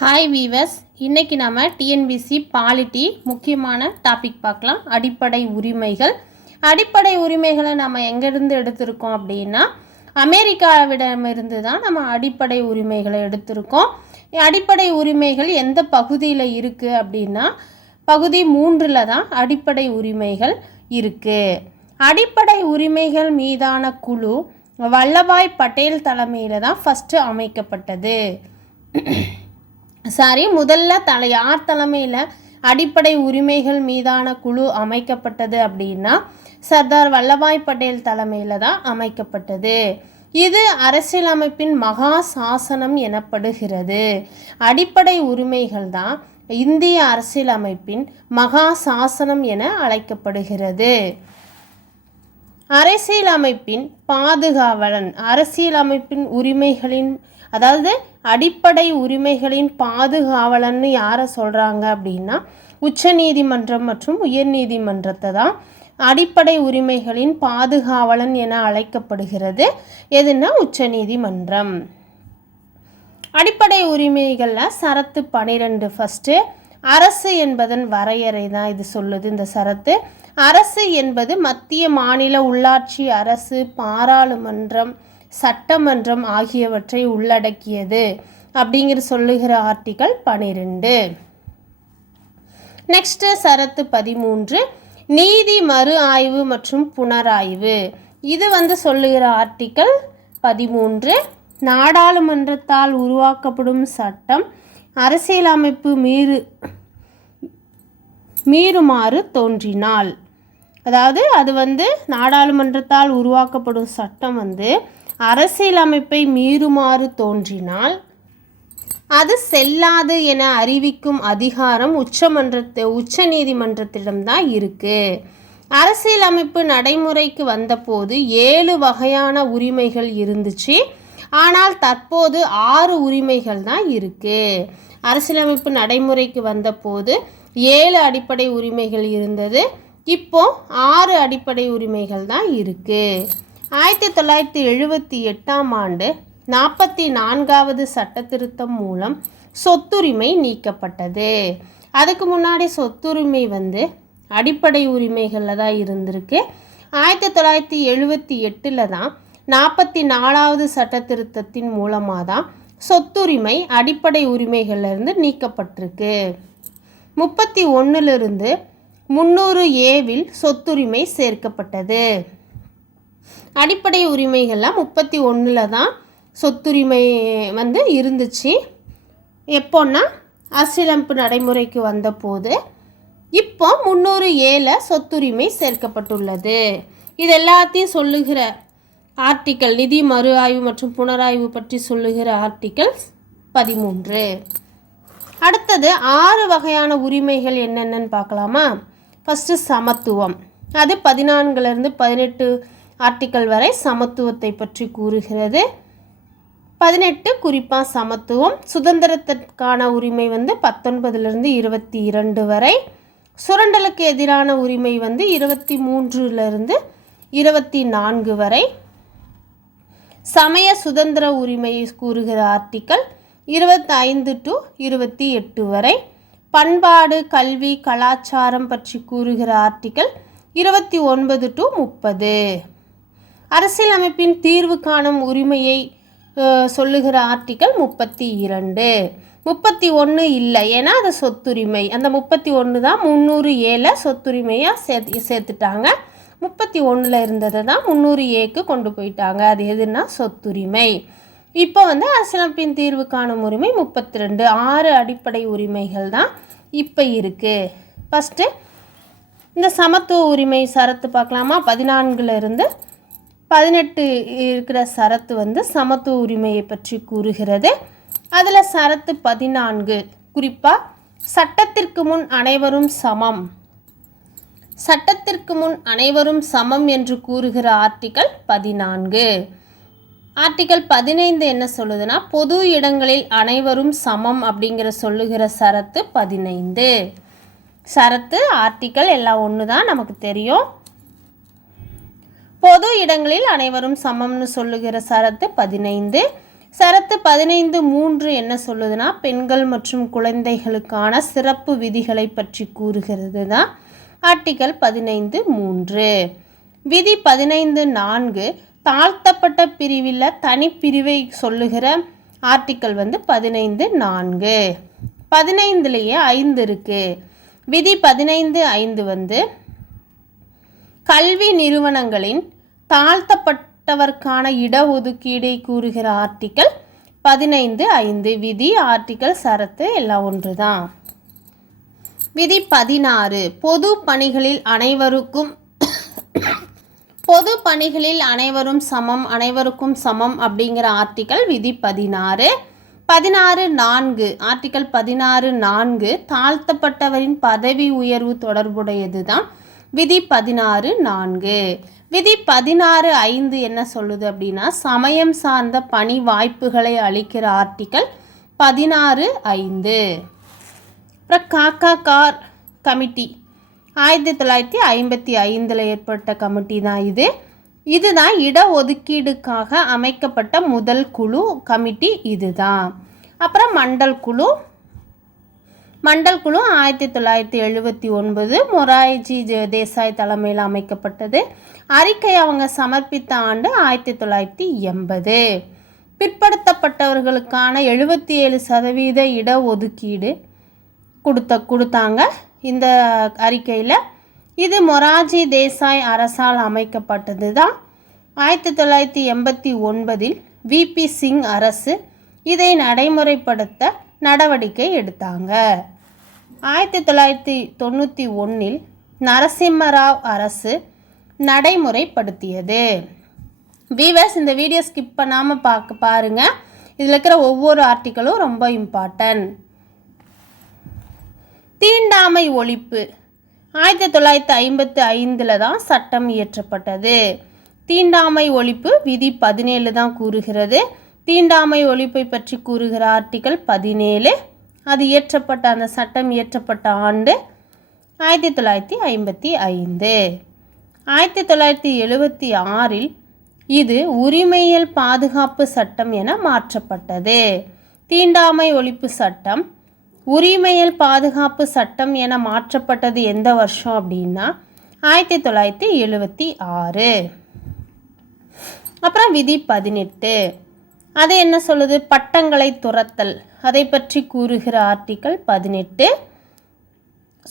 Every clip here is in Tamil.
ஹாய் வீவர்ஸ் இன்றைக்கி நம்ம டிஎன்பிசி பாலிட்டி முக்கியமான டாபிக் பார்க்கலாம். அடிப்படை உரிமைகள். அடிப்படை உரிமைகளை நம்ம எங்கேருந்து எடுத்திருக்கோம் அப்படின்னா அமெரிக்காவிடமிருந்து தான் நம்ம அடிப்படை உரிமைகளை எடுத்திருக்கோம். அடிப்படை உரிமைகள் எந்த பகுதியில் இருக்குது அப்படின்னா பகுதி மூன்றில் தான் அடிப்படை உரிமைகள் இருக்குது அடிப்படை உரிமைகள் மீதான குழு வல்லபாய் பட்டேல் தலைமையில் தான் ஃபஸ்ட்டு அமைக்கப்பட்டது. சாரி முதல்ல தலை யார் தலைமையில் அடிப்படை உரிமைகள் மீதான குழு அமைக்கப்பட்டது அப்படின்னா சர்தார் வல்லபாய் பட்டேல் தலைமையில் தான் அமைக்கப்பட்டது. இது அரசியலமைப்பின் மகா சாசனம் எனப்படுகிறது. அடிப்படை உரிமைகள் தான் இந்திய அரசியலமைப்பின் மகா சாசனம் என அழைக்கப்படுகிறது. அரசியலமைப்பின் பாதுகாவலன் அரசியலமைப்பின் உரிமைகளின் அதாவது அடிப்படை உரிமைகளின் பாதுகாவலன்னு யாரை சொல்கிறாங்க அப்படின்னா உச்சநீதிமன்றம் மற்றும் உயர்நீதிமன்றத்தை தான் அடிப்படை உரிமைகளின் பாதுகாவலன் என அழைக்கப்படுகிறது. எதுனா உச்சநீதிமன்றம் அடிப்படை உரிமைகளில் சரத்து பனிரெண்டு. ஃபஸ்ட்டு அரசு என்பதன் வரையறை தான் இது சொல்லுது இந்த சரத்து. அரசு என்பது மத்திய மாநில உள்ளாட்சி அரசு பாராளுமன்றம் சட்டமன்றம் ஆகியவற்றை உள்ளடக்கியது அப்படிங்கிற சொல்லுகிற ஆர்டிக்கல் பனிரெண்டு. நெக்ஸ்ட்டு சரத்து பதிமூன்று நீதி மறு ஆய்வு மற்றும் புனராய்வு. இது வந்து சொல்லுகிற ஆர்டிக்கல் பதிமூன்று நாடாளுமன்றத்தால் உருவாக்கப்படும் சட்டம் அரசியலமைப்பு மீறு மீறுமாறு தோன்றினால். அதாவது அது வந்து நாடாளுமன்றத்தால் உருவாக்கப்படும் சட்டம் வந்து அரசியலமைப்பை மீறுமாறு தோன்றினால் அது செல்லாது என அறிவிக்கும் அதிகாரம் உச்சமன்றத்து உச்ச நீதிமன்றத்திடம்தான் இருக்கு. அரசியலமைப்பு நடைமுறைக்கு வந்தபோது ஏழு வகையான உரிமைகள் இருந்துச்சு. ஆனால் தற்போது ஆறு உரிமைகள் தான் இருக்கு. அரசியலமைப்பு நடைமுறைக்கு வந்தபோது ஏழு அடிப்படை உரிமைகள் இருந்தது. இப்போ ஆறு அடிப்படை உரிமைகள் தான் இருக்குது ஆயிரத்தி தொள்ளாயிரத்தி எழுபத்தி எட்டாம் ஆண்டு நாற்பத்தி நான்காவது சட்ட திருத்தம் மூலம் சொத்துரிமை நீக்கப்பட்டது. அதுக்கு முன்னாடி சொத்துரிமை வந்து அடிப்படை உரிமைகளில் தான் இருந்திருக்கு. ஆயிரத்தி தொள்ளாயிரத்தி எழுபத்தி எட்டில் தான் நாற்பத்தி நாலாவது சட்ட திருத்தத்தின் மூலமாக தான் சொத்துரிமை அடிப்படை உரிமைகள்லேருந்து நீக்கப்பட்டிருக்கு. முப்பத்தி ஒன்றிலிருந்து முந்நூறு ஏவில் சொத்துரிமை சேர்க்கப்பட்டது. அடிப்படை உரிமைகள்லாம் முப்பத்தி ஒன்றில் தான் சொத்துரிமை வந்து இருந்துச்சு. எப்போன்னா அரசியலமைப்பு நடைமுறைக்கு வந்தபோது இப்போ முந்நூறு ஏழில் சொத்துரிமை சேர்க்கப்பட்டுள்ளது. இது எல்லாத்தையும் சொல்லுகிற ஆர்டிக்கல் நிதி மறு ஆய்வு மற்றும் புனராய்வு பற்றி சொல்லுகிற ஆர்டிக்கல் பதிமூன்று. அடுத்தது ஆறு வகையான உரிமைகள் என்னென்னு பார்க்கலாமா? ஃபஸ்ட்டு சமத்துவம். அது பதினான்குலேருந்து பதினெட்டு ஆர்டிக்கல் வரை சமத்துவத்தை பற்றி கூறுகிறது. பதினெட்டு குறிப்பாக சமத்துவம். சுதந்திரத்திற்கான உரிமை வந்து பத்தொன்பதுலேருந்து இருபத்தி இரண்டு வரை. சுரண்டலுக்கு எதிரான உரிமை வந்து இருபத்தி மூன்றுலேருந்து இருபத்தி நான்கு வரை. சமய சுதந்திர உரிமையை கூறுகிற ஆர்டிக்கல் இருபத்தைந்து டு இருபத்தி எட்டு வரை. பண்பாடு கல்வி கலாச்சாரம் பற்றி கூறுகிற ஆர்டிக்கல் இருபத்தி ஒன்பது டு முப்பது. அரசியலமைப்பின் தீர்வு காணும் உரிமையை சொல்லுகிற ஆர்டிக்கல் முப்பத்தி இரண்டு. முப்பத்தி ஒன்று இல்லை ஏன்னா அது சொத்துரிமை. அந்த முப்பத்தி ஒன்று தான் முந்நூறு ஏழை சொத்துரிமையாக சேர்த்து சேர்த்துட்டாங்க. முப்பத்தி ஒன்றில் இருந்ததை தான் முந்நூறு ஏக்கு கொண்டு போயிட்டாங்க. அது எதுனா சொத்துரிமை. இப்போ வந்து அரசியலமைப்பின் தீர்வு காணும் உரிமை முப்பத்தி ரெண்டு. ஆறு அடிப்படை உரிமைகள் தான் இப்போ இருக்குது ஃபஸ்ட்டு இந்த சமத்துவ உரிமை சரத்து பார்க்கலாமா? பதினான்குலேருந்து பதினெட்டு இருக்கிற சரத்து வந்து சமத்துவ உரிமையை பற்றி கூறுகிறது. அதில் சரத்து பதினான்கு. குறிப்பாக சட்டத்திற்கு முன் அனைவரும் சமம். சட்டத்திற்கு முன் அனைவரும் சமம் என்று கூறுகிற ஆர்டிக்கல் பதினான்கு. ஆர்டிக்கல் பதினைந்து என்ன சொல்லுதுன்னா பொது இடங்களில் அனைவரும் சமம் அப்படிங்கிற சொல்லுகிற சரத்து பதினைந்து. சரத்து ஆர்டிக்கல் எல்லாம் ஒன்று தான் நமக்கு தெரியும். பொது இடங்களில் அனைவரும் சமம்னு சொல்லுகிற சரத்து பதினைந்து. சரத்து பதினைந்து மூன்று என்ன சொல்லுதுன்னா பெண்கள் மற்றும் குழந்தைகளுக்கான சிறப்பு விதிகளை பற்றி கூறுகிறது தான் ஆர்டிகல் பதினைந்து மூன்று. விதி பதினைந்து நான்கு தாழ்த்தப்பட்ட பிரிவில் தனிப்பிரிவை சொல்லுகிற ஆர்டிக்கல் வந்து பதினைந்து நான்கு. பதினைந்துலேயே ஐந்து இருக்குது விதி பதினைந்து ஐந்து வந்து கல்வி நிறுவனங்களின் தாழ்த்தப்பட்டவர்க்கான இடஒதுக்கீடை கூறுகிற ஆர்டிக்கல் பதினைந்து ஐந்து விதி ஆர்டிக்கல் சரத்து எல்லாம் ஒன்று தான் விதி பதினாறு பொது பணிகளில் அனைவருக்கும் பொது பணிகளில் அனைவரும் சமம் அனைவருக்கும் சமம் அப்படிங்கிற ஆர்டிக்கல் விதி பதினாறு. பதினாறு நான்கு ஆர்டிக்கல் பதினாறு நான்கு தாழ்த்தப்பட்டவரின் பதவி உயர்வு தொடர்புடையது தான் விதி பதினாறு நான்கு. விதி பதினாறு ஐந்து என்ன சொல்லுது அப்படின்னா சமயம் சார்ந்த பணி வாய்ப்புகளை அளிக்கிற ஆர்டிக்கல் பதினாறு ஐந்து. அப்புறம் காக்கா கார் கமிட்டி. ஆயிரத்தி தொள்ளாயிரத்தி ஐம்பத்தி ஐந்தில் ஏற்பட்ட கமிட்டி தான் இது. இதுதான் இடஒதுக்கீடுக்காக அமைக்கப்பட்ட முதல் குழு கமிட்டி இதுதான். அப்புறம் மண்டல் குழு மண்டல் குழு ஆயிரத்தி தொள்ளாயிரத்தி எழுபத்தி ஒன்பது மொராய்ஜி ஜெ- தேசாய் தலைமையில் அமைக்கப்பட்டது. அறிக்கை அவங்க சமர்ப்பித்த ஆண்டு ஆயிரத்தி தொள்ளாயிரத்தி எண்பது. பிற்படுத்தப்பட்டவர்களுக்கான எழுபத்தி ஏழு சதவீத இடஒதுக்கீடு கொடுத்த கொடுத்தாங்க இந்த அறிக்கையில். இது மொராஜி தேசாய் அரசால் அமைக்கப்பட்டது தான். ஆயிரத்தி தொள்ளாயிரத்தி எண்பத்தி ஒன்பதில் விபி சிங் அரசு இதை நடைமுறைப்படுத்த நடவடிக்கை எடுத்தாங்க. ஆயிரத்தி தொள்ளாயிரத்தி தொண்ணூற்றி ஒன்றில் நரசிம்மராவ் அரசு நடைமுறைப்படுத்தியது. வீவர்ஸ் இந்த வீடியோ ஸ்கிப் பண்ணாமல் பார்க்க பாருங்கள் இதில் இருக்கிற ஒவ்வொரு ஆர்டிக்கலும் ரொம்ப இம்பார்ட்டன்ட் தீண்டாமை ஒழிப்பு. ஆயிரத்தி தொள்ளாயிரத்தி ஐம்பத்தி ஐந்தில் தான் சட்டம் இயற்றப்பட்டது. தீண்டாமை ஒழிப்பு விதி பதினேழு தான் கூறுகிறது. தீண்டாமை ஒழிப்பை பற்றி கூறுகிற ஆர்டிக்கல் பதினேழு. அது இயற்றப்பட்ட அந்த சட்டம் இயற்றப்பட்ட ஆண்டு ஆயிரத்தி தொள்ளாயிரத்தி ஐம்பத்தி ஐந்து. ஆயிரத்தி தொள்ளாயிரத்தி எழுபத்தி ஆறில் இது உரிமையியல் பாதுகாப்பு சட்டம் என மாற்றப்பட்டது. தீண்டாமை ஒழிப்பு சட்டம் உரிமையல் பாதுகாப்பு சட்டம் என மாற்றப்பட்டது எந்த வருஷம் அப்படின்னா ஆயிரத்தி தொள்ளாயிரத்தி எழுபத்தி ஆறு. அப்புறம் விதி பதினெட்டு. அது என்ன சொல்லுது? பட்டங்களை துரத்தல். அதை பற்றி கூறுகிற ஆர்டிக்கல் பதினெட்டு.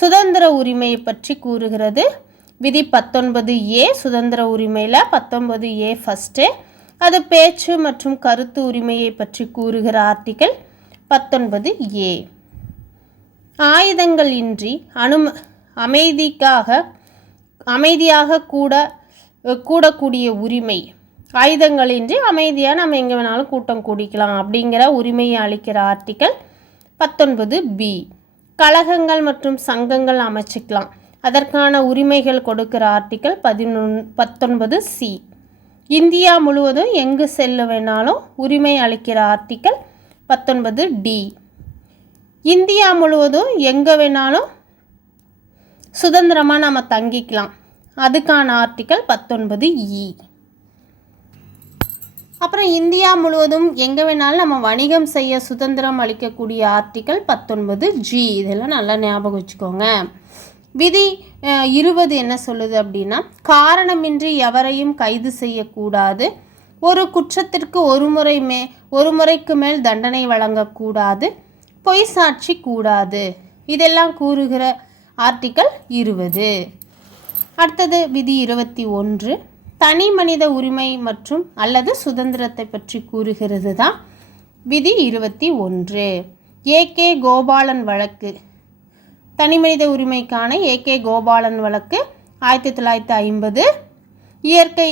சுதந்திர உரிமையை பற்றி கூறுகிறது. விதி பத்தொன்பது ஏ சுதந்திர உரிமையில் பத்தொன்பது ஏ ஃபஸ்ட்டு அது பேச்சு மற்றும் கருத்து உரிமையை பற்றி கூறுகிற ஆர்டிக்கல் பத்தொன்பது ஏ. ஆயுதங்கள் இன்றி அனும அமைதிக்காக அமைதியாக கூட கூடக்கூடிய உரிமை. ஆயுதங்களின்றி அமைதியாக நம்ம எங்கே வேணாலும் கூட்டம் கூடிக்கலாம் அப்படிங்கிற உரிமையை அளிக்கிற ஆர்டிக்கல் பத்தொன்பது பி கழகங்கள் மற்றும் சங்கங்கள் அமைச்சிக்கலாம். அதற்கான உரிமைகள் கொடுக்கிற ஆர்டிக்கல் பதினொன் பத்தொன்பது சி இந்தியா முழுவதும் எங்கு செல்ல வேணாலும் உரிமை அளிக்கிற ஆர்டிக்கல் பத்தொன்பது டி இந்தியா முழுவதும் எங்கே வேணாலும் சுதந்திரமாக நம்ம தங்கிக்கலாம். அதுக்கான ஆர்டிக்கல் பத்தொன்பது இ அப்புறம் இந்தியா முழுவதும் எங்கே வேணாலும் நம்ம வணிகம் செய்ய சுதந்திரம் அளிக்கக்கூடிய ஆர்டிக்கல் பத்தொன்பது ஜி இதெல்லாம் நல்லா ஞாபகம் வச்சுக்கோங்க. விதி இருபது என்ன சொல்லுது அப்படின்னா காரணமின்றி எவரையும் கைது செய்யக்கூடாது. ஒரு குற்றத்திற்கு ஒரு முறை மே ஒரு முறைக்கு மேல் தண்டனை வழங்கக்கூடாது. பொய் சாட்சி கூடாது. இதெல்லாம் கூறுகிற ஆர்டிக்கல் இருபது. அடுத்தது விதி இருபத்தி ஒன்று. தனி மனித உரிமை மற்றும் அல்லது சுதந்திரத்தை பற்றி கூறுகிறது தான் விதி இருபத்தி ஒன்று. ஏகே கோபாலன் வழக்கு. தனிமனித உரிமைக்கான ஏகே கோபாலன் வழக்கு ஆயிரத்தி தொள்ளாயிரத்தி ஐம்பது. இயற்கை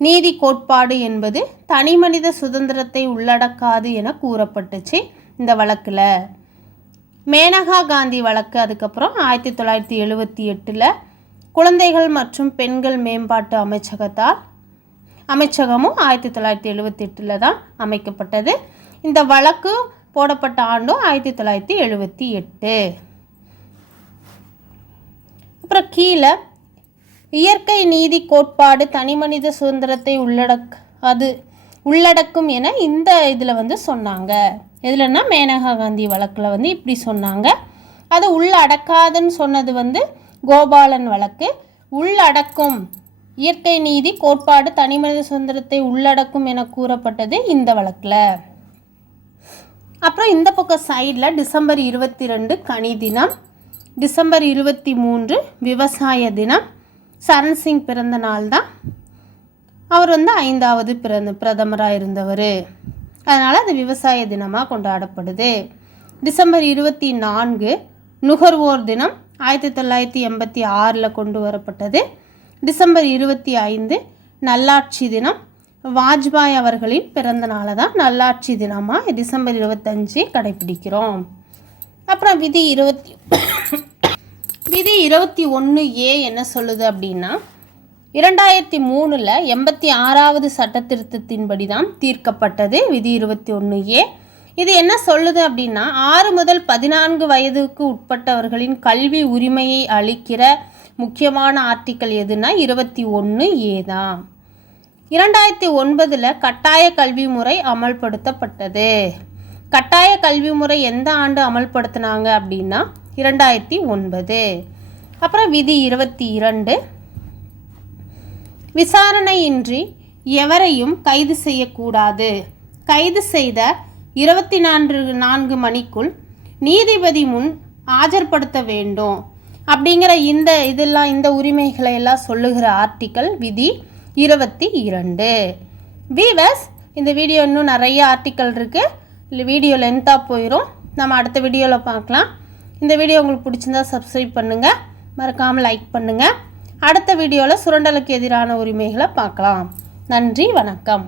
நீதி கோட்பாடு என்பது தனிமனித சுதந்திரத்தை உள்ளடக்காது என கூறப்பட்டுச்சு இந்த வழக்கில். மேனகா காந்தி வழக்கு அதுக்கப்புறம் ஆயிரத்தி தொள்ளாயிரத்தி எழுபத்தி எட்டில் குழந்தைகள் மற்றும் பெண்கள் மேம்பாட்டு அமைச்சகத்தால் அமைச்சகமும் ஆயிரத்தி தொள்ளாயிரத்தி எழுபத்தி எட்டில் தான் அமைக்கப்பட்டது. இந்த வழக்கு போடப்பட்ட ஆண்டும் ஆயிரத்தி தொள்ளாயிரத்தி எழுபத்தி எட்டு. அப்புறம் கீழே இயற்கை நீதி கோட்பாடு தனிமனித சுதந்திரத்தை உள்ளடக் அது உள்ளடக்கும் என இந்த இதில் வந்து சொன்னாங்க. எதுலன்னா மேனகா காந்தி வழக்கில் வந்து இப்படி சொன்னாங்க. அது உள்ளடக்காதுன்னு சொன்னது வந்து கோபாலன் வழக்கு உள்ளடக்கும். இயற்கை நீதி கோட்பாடு தனிமனித சுதந்திரத்தை உள்ளடக்கும் என கூறப்பட்டது இந்த வழக்கில். அப்புறம் இந்த பக்கம் சைடில் டிசம்பர் இருபத்தி ரெண்டு கனி தினம் டிசம்பர் இருபத்தி மூன்று விவசாய தினம் சரண் சிங் பிறந்த நாள் தான் அவர் வந்து ஐந்தாவது பிறந்த பிரதமராக இருந்தவர். அதனால் அது விவசாய தினமாக கொண்டாடப்படுது. டிசம்பர் இருபத்தி நான்கு நுகர்வோர் தினம் ஆயிரத்தி தொள்ளாயிரத்தி எண்பத்தி ஆறில் கொண்டு வரப்பட்டது டிசம்பர் இருபத்தி ஐந்து நல்லாட்சி தினம். வாஜ்பாய் அவர்களின் பிறந்த நாளை தான் நல்லாட்சி தினமாக டிசம்பர் இருபத்தஞ்சு கடைபிடிக்கிறோம். அப்புறம் விதி இருபத்தி விதி இருபத்தி ஒன்று ஏ என்ன சொல்லுது அப்படின்னா இரண்டாயிரத்தி மூணில் எண்பத்தி ஆறாவது சட்ட திருத்தத்தின்படி தான் தீர்க்கப்பட்டது விதி இருபத்தி ஒன்று ஏ. இது என்ன சொல்லுது அப்படின்னா ஆறு முதல் பதினான்கு வயதுக்கு உட்பட்டவர்களின் கல்வி உரிமையை அளிக்கிற முக்கியமான ஆர்டிக்கல் எதுனா இருபத்தி ஒன்று ஏதான் இரண்டாயிரத்தி ஒன்பதில் கட்டாய கல்வி முறை அமல்படுத்தப்பட்டது. கட்டாய கல்வி முறை எந்த ஆண்டு அமல்படுத்தினாங்க அப்படின்னா இரண்டாயிரத்தி ஒன்பது. அப்புறம் விதி இருபத்தி இரண்டு. விசாரணையின்றி எவரையும் கைது செய்யக்கூடாது. கைது செய்த இருபத்தி நான்கு நான்கு மணிக்குள் நீதிபதி முன் ஆஜர்படுத்த வேண்டும். அப்படிங்கிற இந்த இதெல்லாம் இந்த உரிமைகளை எல்லாம் சொல்லுகிற ஆர்டிக்கல் விதி இருபத்தி இரண்டு. வீவர்ஸ் இந்த வீடியோ இன்னும் நிறைய ஆர்டிக்கல் இருக்குது இல்லை வீடியோ லென்த்தாக போயிடும் நம்ம அடுத்த வீடியோவில் பார்க்கலாம். இந்த வீடியோ உங்களுக்கு பிடிச்சிருந்தா சப்ஸ்கிரைப் பண்ணுங்கள் மறக்காமல் லைக் பண்ணுங்கள் அடுத்த வீடியோவில் சுரண்டலுக்கு எதிரான உரிமைகளை பார்க்கலாம். நன்றி வணக்கம்.